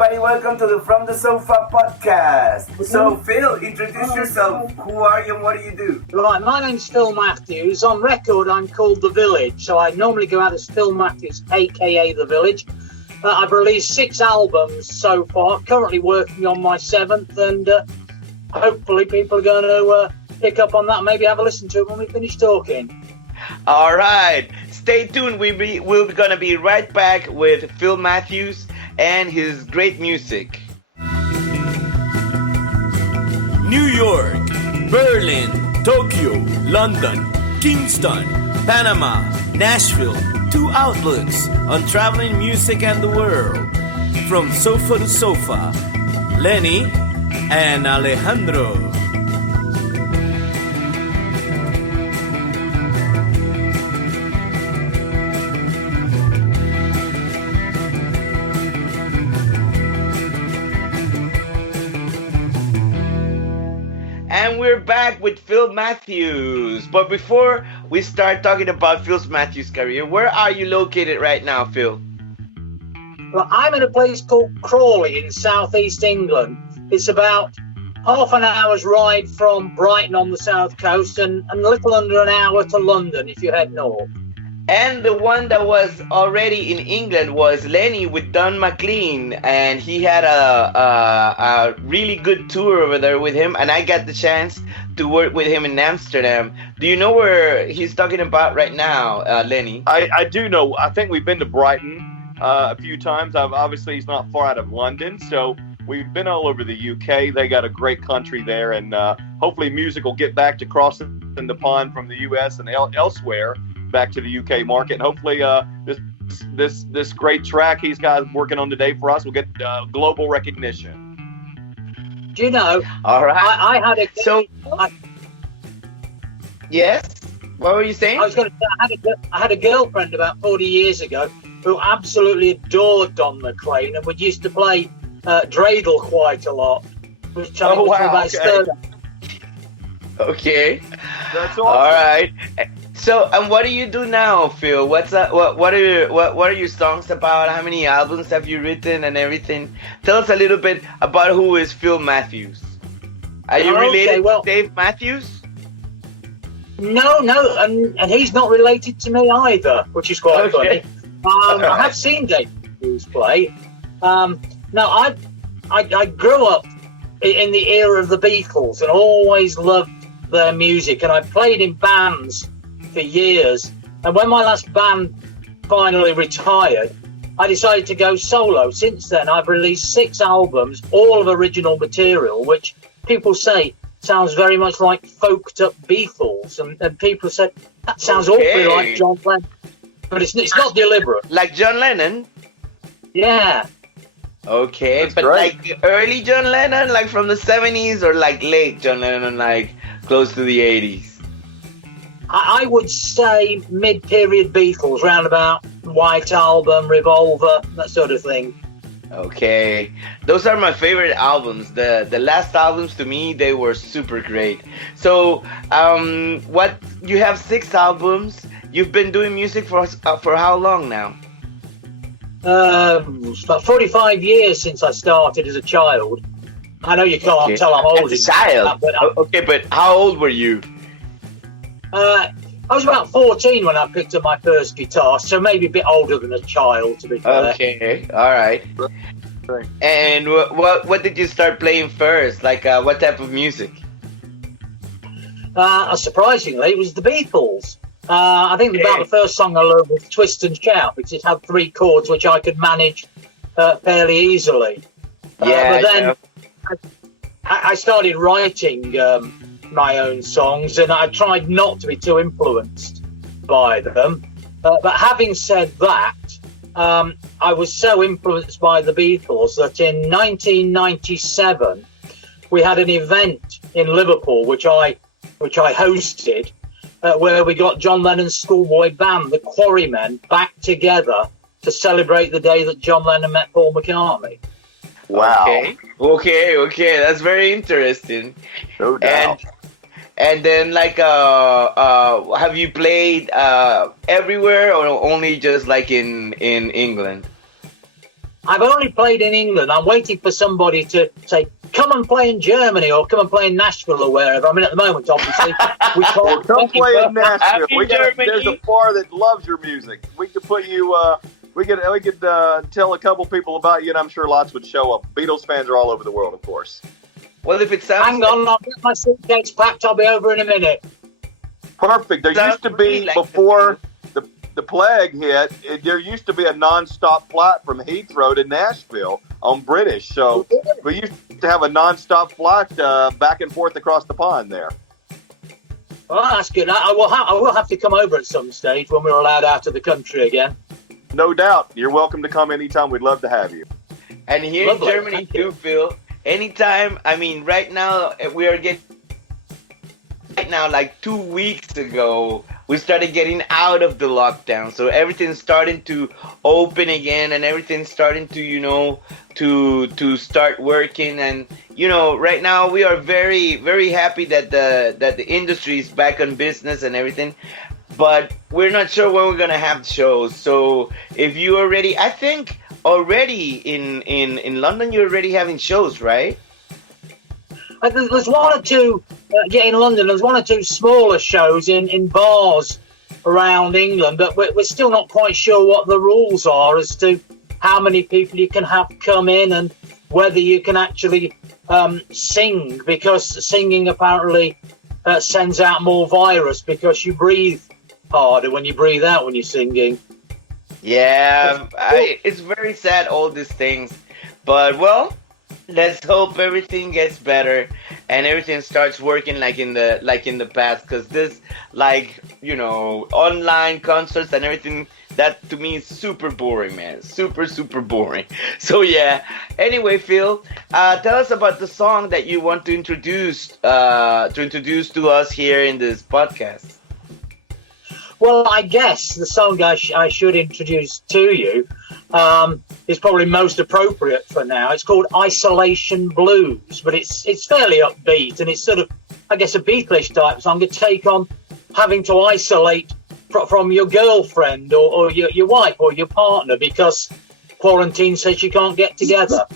everybody. Welcome to the From the Sofa podcast. So, Phil, introduce yourself. Who are you and what do you do? Right, my name's Phil Mathews. On record, I'm called The Village, so I normally go out as Phil Mathews, a.k.a. The Village. I've released 6 albums so far, currently working on my 7th, and hopefully people are going to pick up on that and maybe have a listen to it when we finish talking. All right, stay tuned. We're going to be right back with Phil Mathews and his great music. New York, Berlin, Tokyo, London, Kingston, Panama, Nashville. 2 outlooks on traveling music and the world. From sofa to sofa, Lenny and Alejandro. And we're back with Phil Mathews. But before we start talking about Phil Mathews' career, where are you located right now, Phil? Well, I'm in a place called Crawley in southeast England. It's about half an hour's ride from Brighton on the south coast and a little under an hour to London if you head north. And the one that was already in England was Lenny with Don McLean, and he had a really good tour over there with him, and I got the chance to work with him in Amsterdam. Do you know where he's talking about right now, Lenny? I do know. I think we've been to Brighton a few times. Obviously, he's not far out of London, so we've been all over the UK. They got a great country there, and hopefully music will get back to crossing the pond from the US and elsewhere back to the UK market, and hopefully this great track he's got working on today for us will get global recognition. Do you know? All right. I had a yes. What were you saying? I was going to say I had a girlfriend about 40 years ago who absolutely adored Don McLean, and we used to play dreidel quite a lot, which I think was about third. Okay. That's awesome. All right. So, and what do you do now, Phil? What are your songs about? How many albums have you written and everything? Tell us a little bit about who is Phil Mathews. Are you related to Dave Mathews? No, and he's not related to me either, which is quite funny. I have seen Dave Mathews play. Now, I grew up in the era of the Beatles and always loved their music, and I played in bands for years, and when my last band finally retired, I decided to go solo. Since then, I've released 6 albums, all of original material, which people say sounds very much like folked up Beatles, and people said that sounds awfully like John Lennon, but it's not deliberate. Like John Lennon? Yeah. Okay, that's but great. Like early John Lennon, like from the 70s, or like late John Lennon, like close to the 80s? I would say mid-period Beatles, round about White Album, Revolver, that sort of thing. Okay, those are my favorite albums. The last albums, to me, they were super great. So, what you have 6 albums? You've been doing music for how long now? It's about 45 years since I started as a child. I know you can't tell I'm old. As a child? Okay, but how old were you? I was about 14 when I picked up my first guitar, so maybe a bit older than a child, to be fair. Okay, all right. And what did you start playing first? Like what type of music? Surprisingly, it was the Beatles. I think about the first song I learned was Twist and Shout, because it had 3 chords which I could manage fairly easily. But then I started writing my own songs, and I tried not to be too influenced by them. But having said that, I was so influenced by the Beatles that in 1997 we had an event in Liverpool which I hosted, where we got John Lennon's schoolboy band, the Quarrymen, back together to celebrate the day that John Lennon met Paul McCartney. Wow. Okay. That's very interesting. No doubt. And then, like, have you played everywhere or only just like in England? I've only played in England. I'm waiting for somebody to say, come and play in Germany or come and play in Nashville or wherever. I mean, at the moment, obviously, we Well, can't come play in Nashville. Happy Germany. There's a bar that loves your music. We could put you. We could tell a couple people about you, and I'm sure lots would show up. Beatles fans are all over the world, of course. Well, if it sounds Hang on, I'll get my suitcase packed. I'll be over in a minute. Perfect. There used to be, before the plague hit, there used to be a non-stop flight from Heathrow to Nashville on British. So we used to have a non-stop flight back and forth across the pond there. Well, that's good. I will have to come over at some stage when we're allowed out of the country again. No doubt. You're welcome to come anytime. We'd love to have you. And here Lovely. in Germany Thank you. too, Phil. Anytime, I mean, right now, like 2 weeks ago, we started getting out of the lockdown. So everything's starting to open again and everything's starting to, to start working. And, right now we are very, very happy that the industry is back on business and everything. But we're not sure when we're going to have shows. So if you already, I think already in London, you're already having shows, right? There's one or two, in London, there's one or two smaller shows in bars around England, but we're still not quite sure what the rules are as to how many people you can have come in and whether you can actually sing, because singing apparently sends out more virus because you breathe harder when you breathe out when you're singing. Yeah, it's very sad, all these things. But, well, let's hope everything gets better and everything starts working like in the past, because this, online concerts and everything, that to me is super boring, man. Super boring. So yeah, anyway, Phil, tell us about the song that you want to introduce to us here in this podcast. Well, I guess the song I should introduce to you is probably most appropriate for now. It's called Isolation Blues, but it's fairly upbeat, and it's sort of, I guess, a Beatles type song to take on having to isolate from your girlfriend or your wife or your partner because quarantine says you can't get together.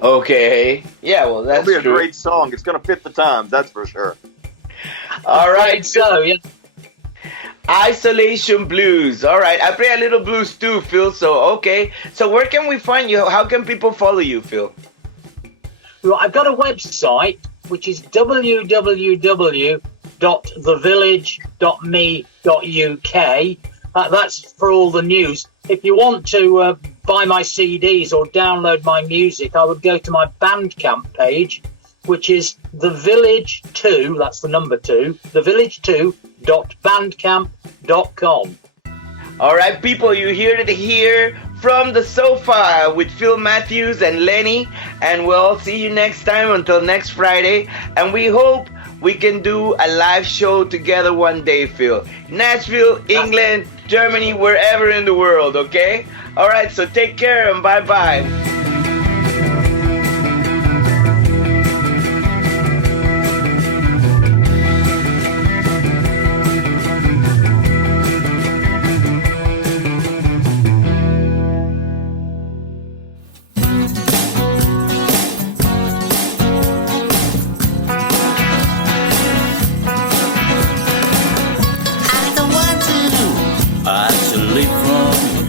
Okay. Yeah, well, that's It'll be true. a great song. It's going to fit the times, that's for sure. All right. So, yeah. Isolation Blues. All right. I play a little blues too, Phil. So, okay. So where can we find you? How can people follow you, Phil? Well, I've got a website, which is www.thevillage.me.uk. That's for all the news. If you want to buy my CDs or download my music, I would go to my Bandcamp page, which is thevillage2, that's the number 2, thevillage2.bandcamp.com. All right, people, you heard it here from the sofa with Phil Mathews and Lenny, and we'll see you next time until next Friday, and we hope we can do a live show together one day, Phil. Nashville, England, Germany, wherever in the world, okay? All right, so take care and bye-bye. Isolate from you.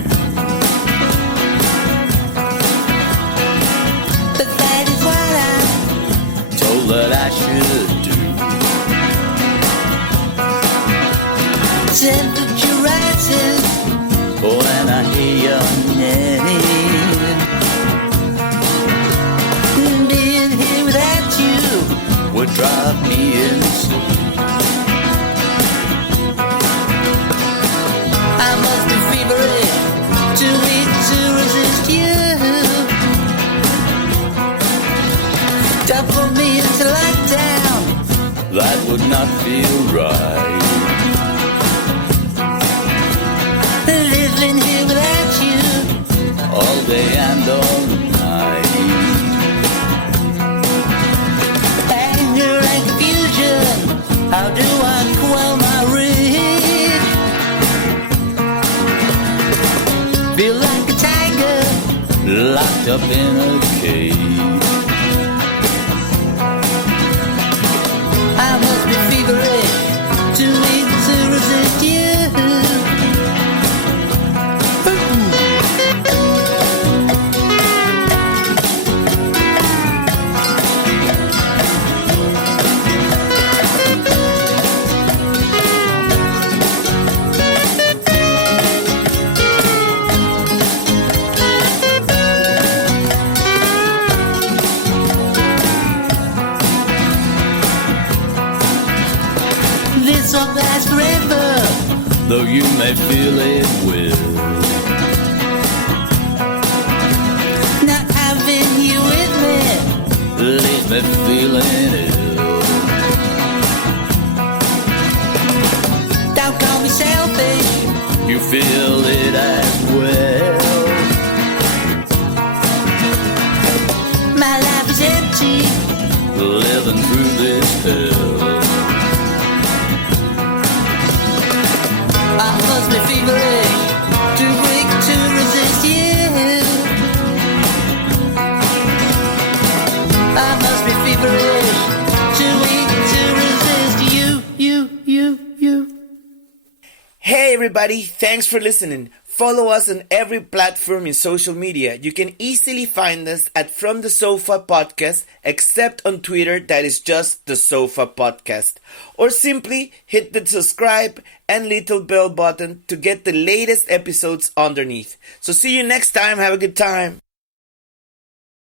But that is what I'm Told that I should do. temperature rises When I hear your name, being here without you. would drive me insane. I must be feverish, too weak to resist you. Tough for me to lock down. That would not feel right. Living here without you. All day and all night. Anger and confusion. How do I quell my rage? Feel like a tiger. locked up in a cage. I must be feverish, too weak to resist you. This won't last forever, Though you may feel it will. not having you with me. Leaves me feeling ill. Don't call me selfish, You feel it as well. my life is empty. Living through this hell. I must be feverish, too weak to resist you. I must be feverish, too weak to resist you. Hey everybody, thanks for listening. Follow us on every platform in social media. You can easily find us at From the Sofa Podcast, except on Twitter, that is just the Sofa Podcast. Or simply hit the subscribe and little bell button to get the latest episodes underneath. So see you next time. Have a good time.